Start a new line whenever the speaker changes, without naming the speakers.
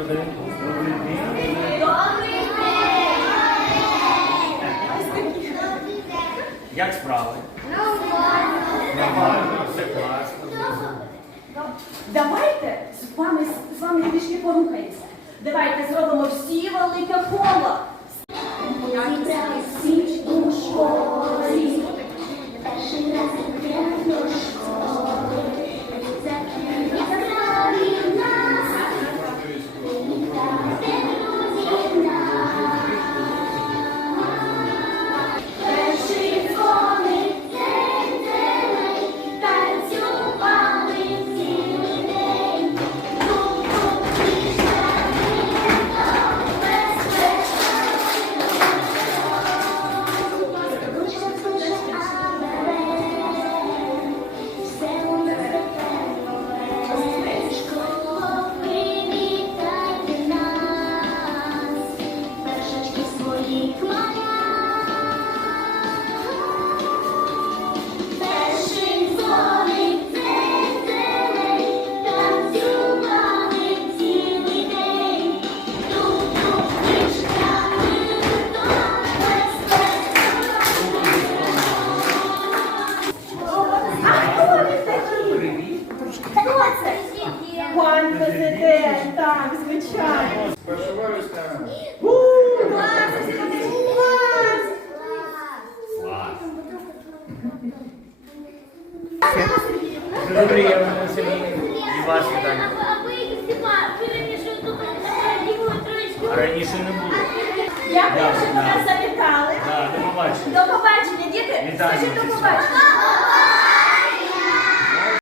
Добрий день. Добрий день. Як справи? Нормально, все класно.
Давайте з вами, з вами трішки порухаємося. Давайте зробимо всі велике коло. Хто це? Пан президент, так, звичайно.
Дуже приємно, Сергій. І вас вітання.
А.
Раніше не було.
Дякую, що ви нас завітали.
До побачення.
Діти.
Вітаю
Скажіть до побачення.